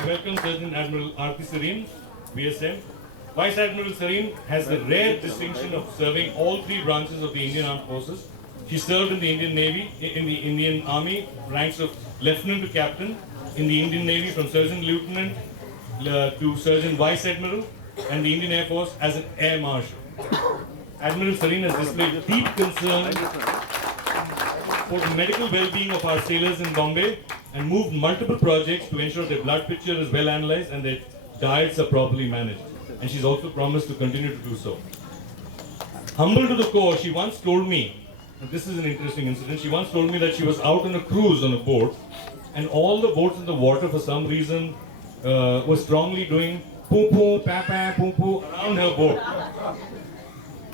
I welcome Surgeon Admiral R.P. Serene, VSM. Vice Admiral Serene has the rare distinction of serving all three branches of the Indian Armed Forces. She served in the Indian Navy, in the Indian Army, ranks of Lieutenant to Captain, in the Indian Navy from Sergeant Lieutenant to Sergeant Vice Admiral, and the Indian Air Force as an Air Marshal. Admiral Serene has displayed deep concern for the medical well-being of our sailors in Bombay and moved multiple projects to ensure their blood picture is well analyzed and their diets are properly managed. And she's also promised to continue to do so. Humble to the core, she once told me, and this is an interesting incident, she once told me that she was out on a cruise on a boat and all the boats in the water for some reason were strongly doing poo-poo, pa-pa, poo-poo around her boat.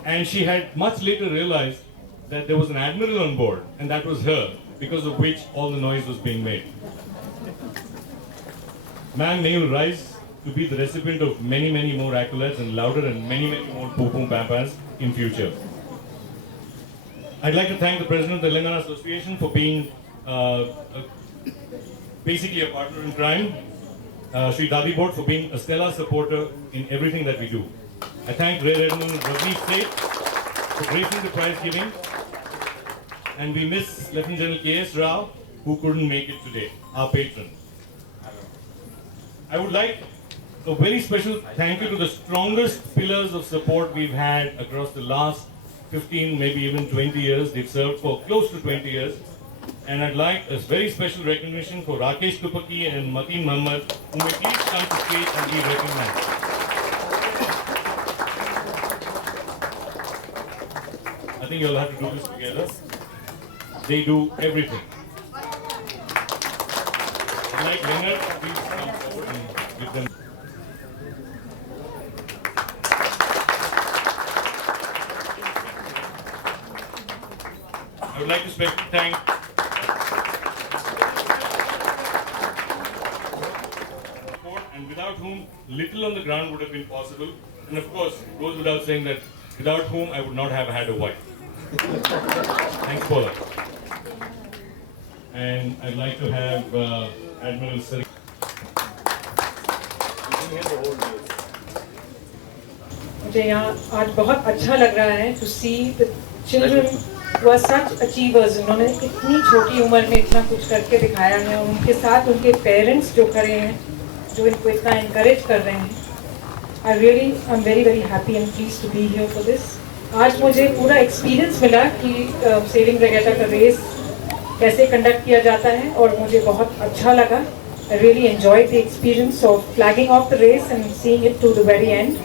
And she had much later realized that there was an admiral on board, and that was her, because of which all the noise was being made. Ma'am, may you rise to be the recipient of many, many more accolades and louder and many, many more poo-poo papas in future. I'd like to thank the President of the Telangana Association for being basically a partner in crime, Sri Dadi Board for being a stellar supporter in everything that we do. I thank Rear Admiral Ravi State for gracing the prize giving, and we miss Lieutenant General K.S. Rao, who couldn't make it today, our patron. I would like a very special thank you to the strongest pillars of support we've had across the last 15, maybe even 20 years. They've served for close to 20 years. And I'd like a very special recognition for Rakesh Tupaki and Mateen Muhammad, who may please come to stage and be recognized. I think you'll have to do this together. They do everything. I'd like Leonard to please come forward and give them. I would like to specially thank and without whom little on the ground would have been possible. And of course, it goes without saying that without whom I would not have had a wife. Thanks, Paula. And I'd like to have Admiral Serene. मुझे यहाँ आज बहुत अच्छा लग रहा है to see the children who are such achievers. उन्होंने इतनी छोटी उम्र में इतना कुछ करके दिखाया है. उनके साथ उनके parents जो खड़े हैं, जो इनको इतना encourage कर रहे हैं. I'm very very happy and pleased to be here for this. आज मुझे पूरा experience मिला कि sailing regatta का race कैसे conduct किया जाता है और मुझे बहुत अच्छा लगा. I really enjoyed the experience of flagging off the race and seeing it to the very end.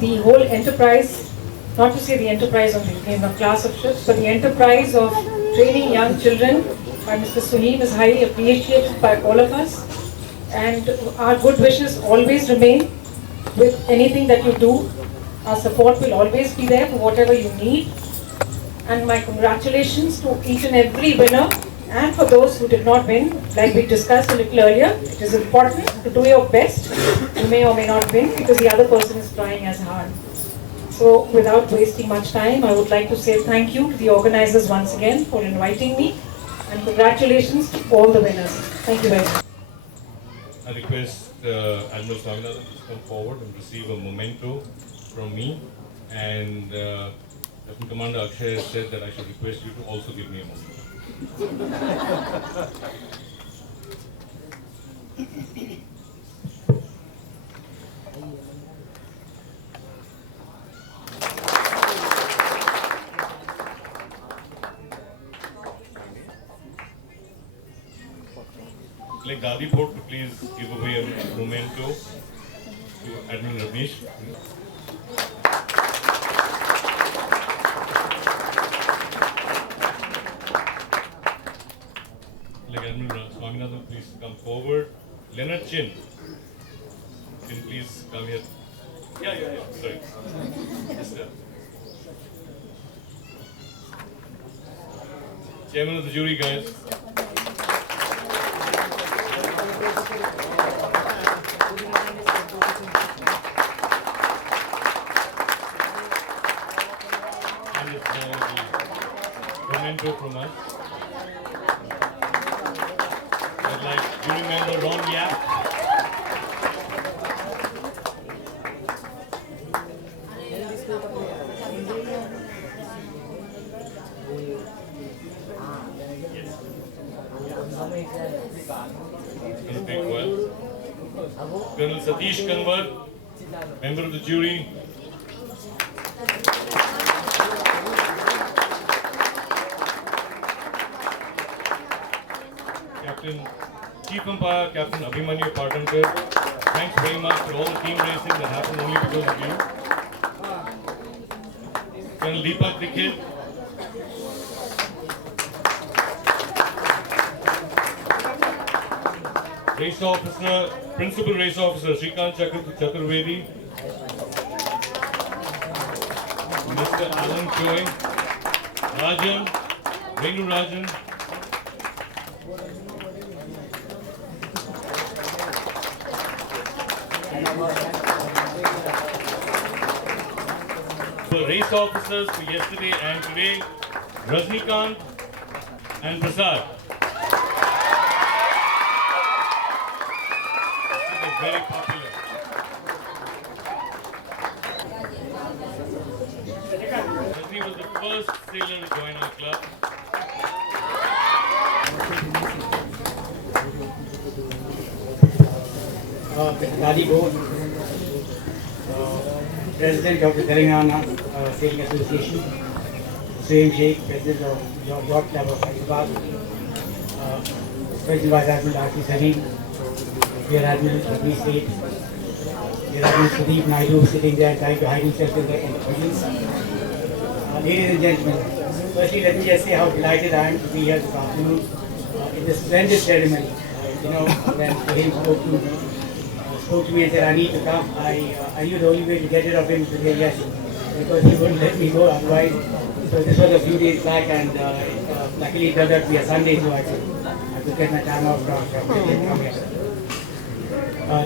The whole enterprise, not to say the enterprise of the class of ships, but the enterprise of training young children by Mr. Suheem is highly appreciated by all of us. And our good wishes always remain with anything that you do. Our support will always be there for whatever you need. And my congratulations to each and every winner. And for those who did not win, like we discussed a little earlier, it is important to do your best. You may or may not win because the other person is trying as hard. So without wasting much time, I would like to say thank you to the organizers once again for inviting me. And congratulations to all the winners. Thank you very much. I request Admiral Swaminathan to come forward and receive a memento from me. And Lieutenant Commander Akshay has said that I should request you to also give me a memento. Like Dadi Board to please give away a memento to Admiral Ramesh. Admiral Swaminathan, please come forward. Leonard Chin, can you please come here? Yeah. Sorry. Chairman of the jury, guys. And it's the memento from us. I'd like you jury member Ron Yap. Colonel Satish Kanwar, member of the jury. Captain Chief Umpire, Captain Abhimanyu Patankar, thanks very much for all the team racing that happened only because of you. Colonel Deepak Dikshit, race officer, principal race officer Shrikant Chaturvedi, Mr. Alan Choi, Rajan, Venu Rajan, the race officers for yesterday and today, Rajnikant and Prasad. Very popular. Rajni was the first sailor to join our club. Dadi Bo, President of the Telangana Sailing Association, Suhaim Sheikh, President of Yacht Club of Hyderabad, President Vice Admiral R.P. Salim, Rear Admiral Agni State, Rear Admiral Sudeep Naidu sitting there trying to hide himself in the audience. Ladies and gentlemen, firstly let me just say how delighted I am to be here this afternoon in this splendid ceremony. When Suhaim spoke to me and said I need to come, I knew the only way to get rid of him was to say yes, because he wouldn't let me go otherwise. So this was a few days back, and luckily it turned out to be a Sunday, so I could get my time off from here.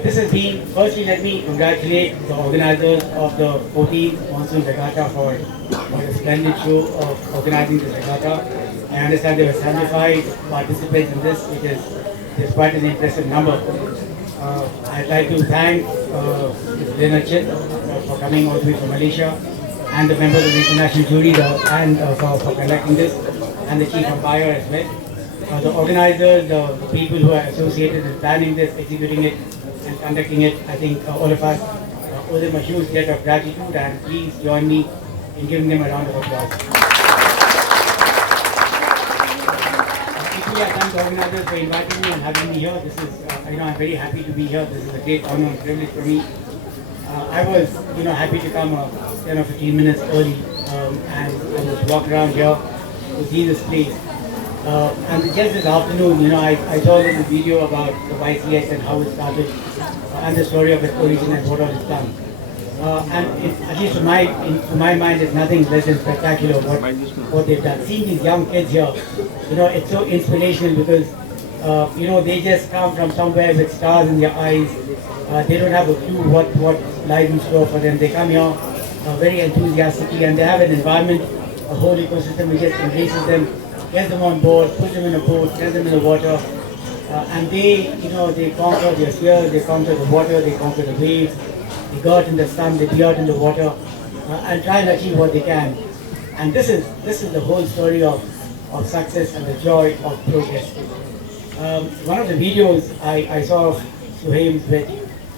This has been, firstly let me congratulate the organizers of the 14th Monsoon Regatta for a splendid show of organizing this regatta. I understand there were 75 participants in this, which is quite an impressive number. I'd like to thank Leonard Chit for coming all the way from Malaysia, and the members of the international jury for conducting this, and the chief umpire as well. The organizers, the people who are associated with planning this, executing it, and conducting it, I think all of us owe them a huge debt of gratitude, and please join me in giving them a round of applause. Equally, I thank the organizers for inviting me and having me here. This is, I'm very happy to be here. This is a great honor and privilege for me. I was, happy to come 10 or 15 minutes early, and I was walk around here to see this place. And just this afternoon, I saw a little video about the YCS and how it started, and the story of its origin and what all it's done. And at least to my mind, it's nothing less than spectacular what they've done. Seeing these young kids here, it's so inspirational because, they just come from somewhere with stars in their eyes. They don't have a clue what lies in store for them. They come here very enthusiastically, and they have an environment, a whole ecosystem which just embraces them, gets them on board, puts them in a boat, sends them in the water, and they conquer their fears, they conquer the water, they conquer the waves, they go out in the sun, they be out in the water, and try and achieve what they can. And this is the whole story of success and the joy of progress. One of the videos I saw of Suhaim's,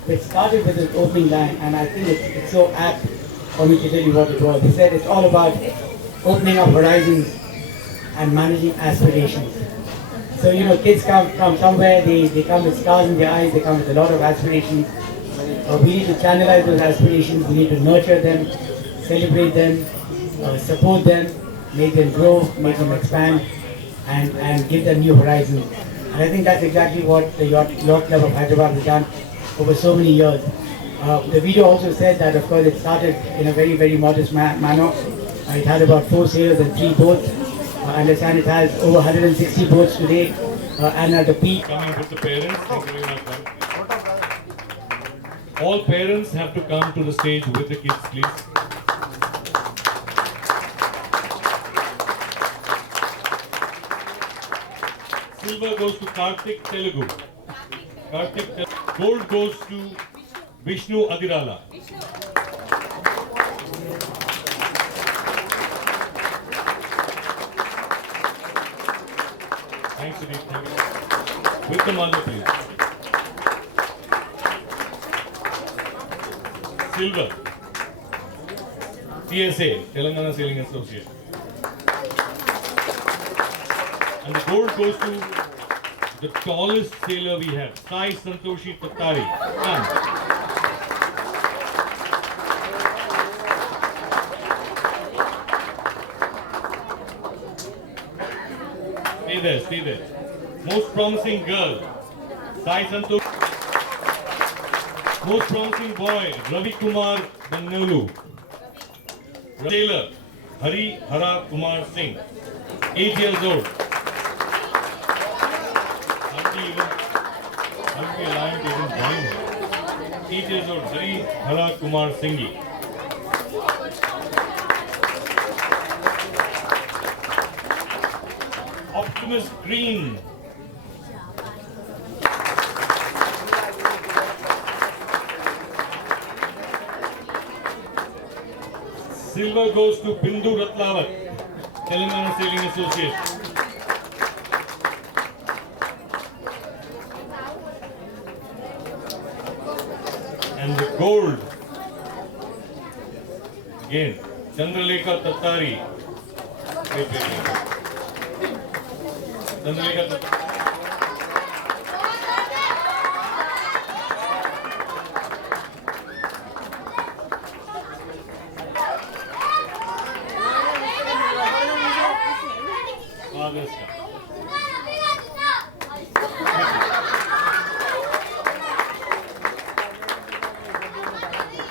which started with his opening line, and I think it's so apt for me to tell you what it was. He said it's all about opening up horizons and managing aspirations. So kids come from somewhere, they come with stars in their eyes, they come with a lot of aspirations. We need to channelize those aspirations, we need to nurture them, celebrate them, support them, make them grow, make them expand, and give them new horizons. And I think that's exactly what the Yacht Club of Hyderabad has done over so many years. The video also said that, of course, it started in a very, very modest manner. It had about 4 sailors and 3 boats. I understand it has over 160 boats today, and at the peak. Coming with the parents, thank you very much, ma'am. All parents have to come to the stage with the kids, please. Silver goes to Karthik Telugu. Karthik. Gold goes to Vishnu Adirala. Thanks, Sudeep. Thank you. With the mother, please. Silver. TSA, Telangana Sailing Association. And the gold goes to the tallest sailor we have, Sai Santoshi Tattari. Come. Stay there, stay there. Most promising girl, Sai Santoshi. Most promising boy, Ravi Kumar Bannolu. Sailor, Hari Hara Kumar Singh, 8 years old. Hardly be allowed to even join him. 8 years old, Hari Hara Kumar Singhi. Optimus Green. Silver goes to Bindu Ratlawat, Telangana Sailing Association. And the gold, again, Chandralekha Tattari. Wait. Chandralekha Tattari. Father's Cup.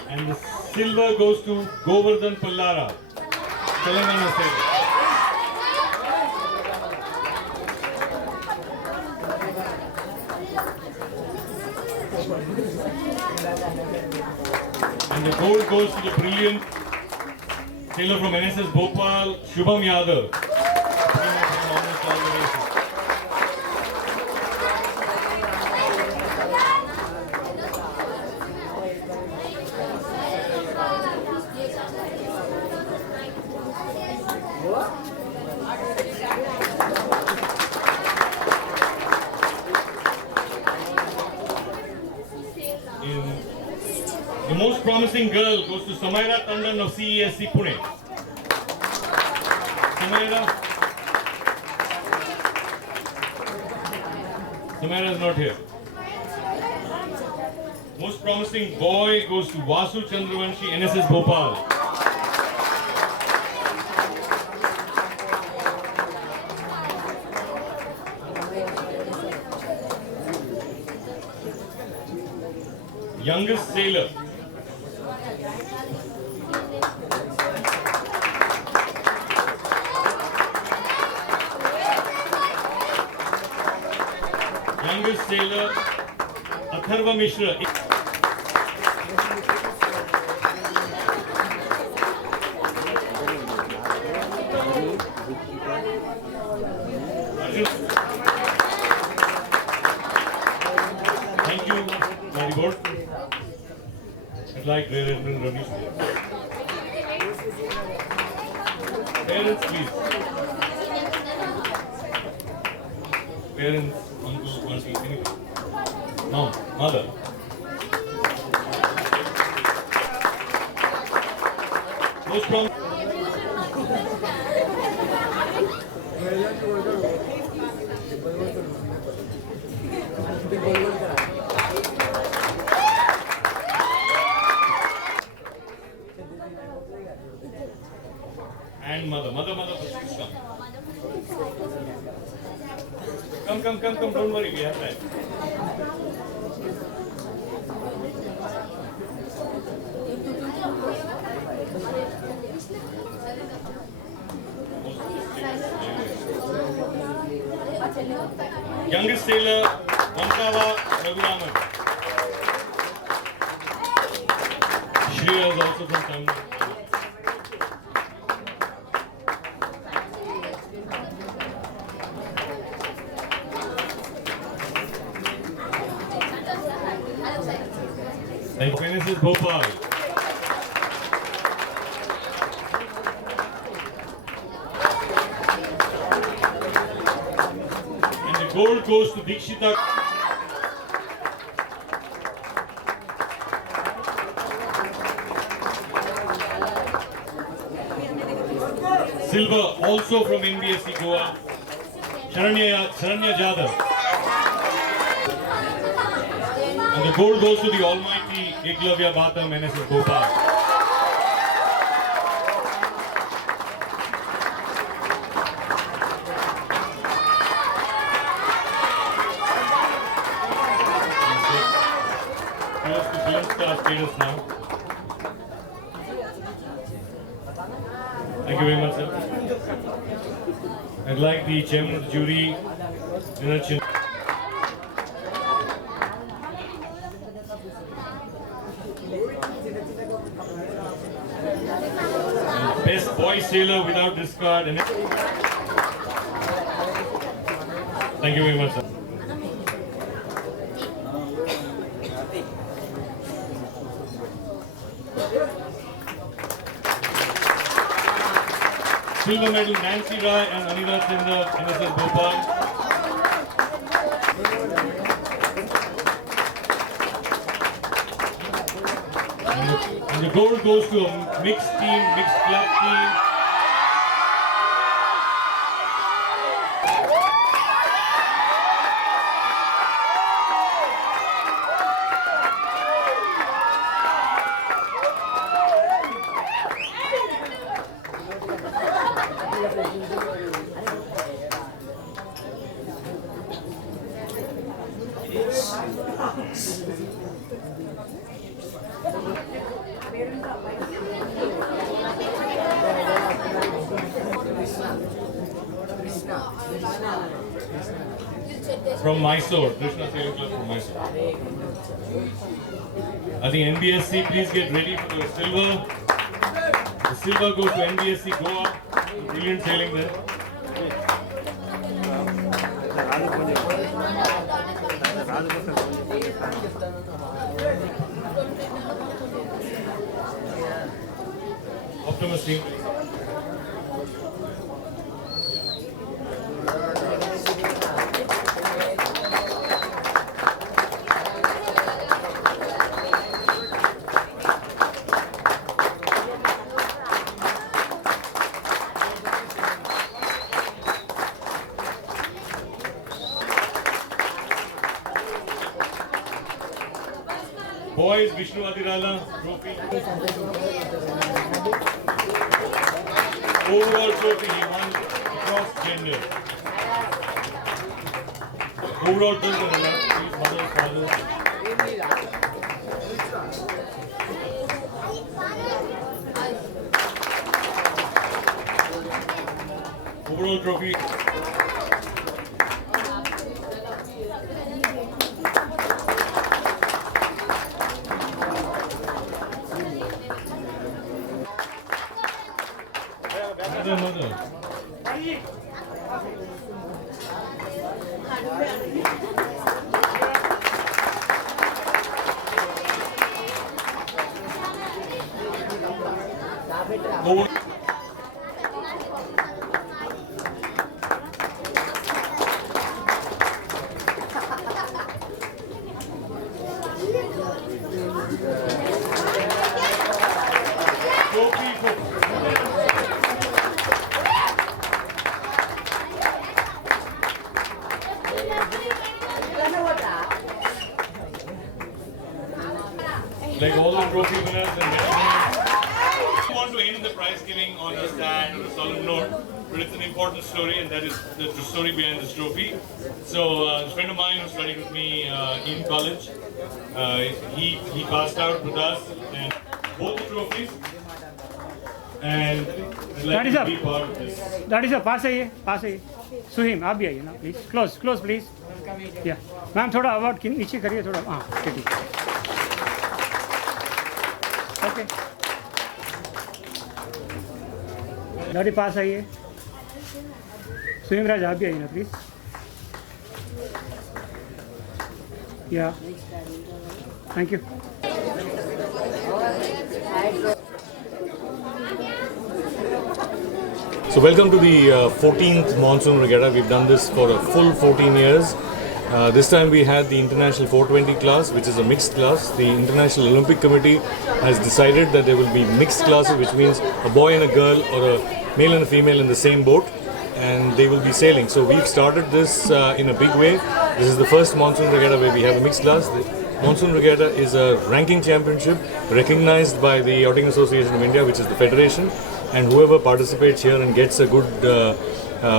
And the silver goes to Govardhan Pallara, Telangana Sailing. And the gold goes to the brilliant sailor from NSS Bhopal, Shubham Yadav. Almost all the races. The most promising girl goes to Samaira Tandon of CESC Pune. Samaira is not here. Most promising boy goes to Vasu Chandravanshi, NSS Bhopal. Youngest sailor. Youngest sailor, Atharva Mishra. Thank you, Maribor. I'd like Rear Admiral Ramesh here. Parents, please. Parents, uncle, auntie, anything. Mom, mother. Most promising. And mother, please come. Come, don't worry, we have time. Youngest sailor, Vankava Raghuraman. Shreya is also from Tamil. Thank you. NSS Bhopal. And the gold goes to Dikshita. Silver also from NBSC Goa, Sharanya Jadhav. And the gold goes to the almighty Eklavya Bhatam, NSS Bhopal. Close to film star status now. Thank you very much, sir. I'd like the chairman of the jury, Nirachin. Best boy sailor without discard. Thank you very much, sir. Silver medal Nancy Rai and Anila Chandra, NSS Bhopal. And the gold goes to a mixed team, mixed club team. From Mysore, Krishna Sailing Club from Mysore. I think NBSC, please get ready for the silver. The silver goes to NBSC Goa. Brilliant sailing there. Optimus team. Boys, Vishnu Adirala trophy. Overall trophy he won across gender. Overall trophy, his mother's father. Overall trophy. Mother. Over. Like all the trophy winners and I want to end the prize giving on a sad or a solemn note, but it's an important story, and that is the story behind this trophy. So a friend of mine who studied with me in college, he passed out with us, and both the trophies. And I'd like to be part of this. That is a pass आइए सुहिम आप भी आइए ना please close please या ma'am थोड़ा award नीचे करिए थोड़ा हाँ ठीक ओके डैडी पास आइए सुहिम राज आप भी आइए ना please Yeah. Thank you. So welcome to the 14th Monsoon Regatta. We've done this for a full 14 years. This time we had the International 420 class, which is a mixed class. The International Olympic Committee has decided that there will be mixed classes, which means a boy and a girl or a male and a female in the same boat, and they will be sailing. So we've started this in a big way. This is the first Monsoon Regatta where we have a mixed class. The Monsoon Regatta is a ranking championship recognized by the Yachting Association of India, which is the federation, and whoever participates here and gets a good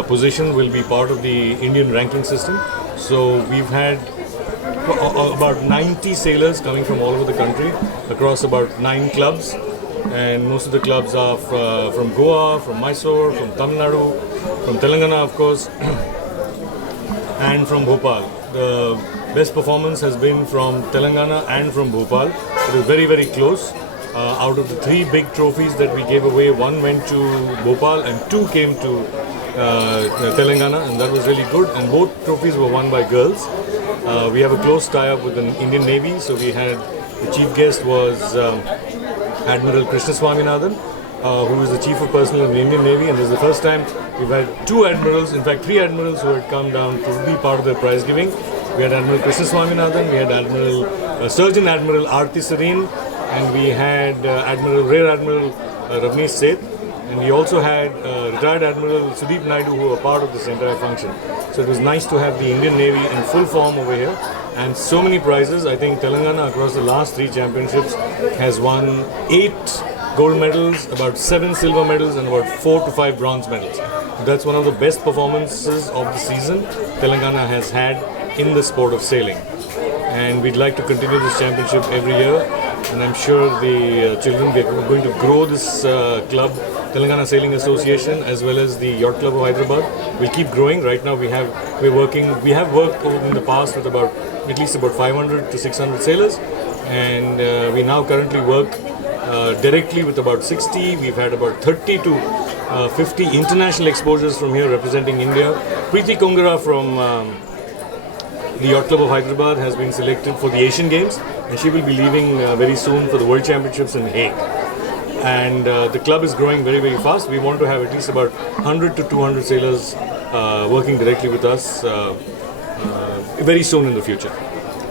position will be part of the Indian ranking system. So we've had about 90 sailors coming from all over the country across about 9 clubs, and most of the clubs are from Goa, from Mysore, from Tamil Nadu, from Telangana of course, and from Bhopal. The best performance has been from Telangana and from Bhopal. It was very, very close. Out of the 3 big trophies that we gave away, 1 went to Bhopal and 2 came to Telangana, and that was really good. And both trophies were won by girls. We have a close tie-up with the Indian Navy, so we had, the chief guest was Admiral Krishna Swaminathan, who is the Chief of Personnel of the Indian Navy, and this is the first time we've had 2 admirals, in fact 3 admirals who had come down to be part of the prize giving. We had Admiral Krishna Swaminathan, we had Surgeon Admiral Aarti Serene, and we had Rear Admiral Ravneesh Seth, and we also had retired Admiral Sudeep Naidu, who were part of this entire function. So it was nice to have the Indian Navy in full form over here, and so many prizes. I think Telangana across the last 3 championships has won 8 gold medals, about 7 silver medals, and about 4 to 5 bronze medals. That's one of the best performances of the season Telangana has had in the sport of sailing. And we'd like to continue this championship every year, and I'm sure the children are going to grow this club, Telangana Sailing Association, as well as the Yacht Club of Hyderabad. We'll keep growing. Right now we have worked in the past with at least about 500 to 600 sailors, and we now currently work directly with about 60. We've had about 30 to 50 international exposures from here representing India. Preeti Kongara from the Yacht Club of Hyderabad has been selected for the Asian Games, and she will be leaving very soon for the World Championships in Hague. And the club is growing very, very fast. We want to have at least about 100 to 200 sailors working directly with us very soon in the future.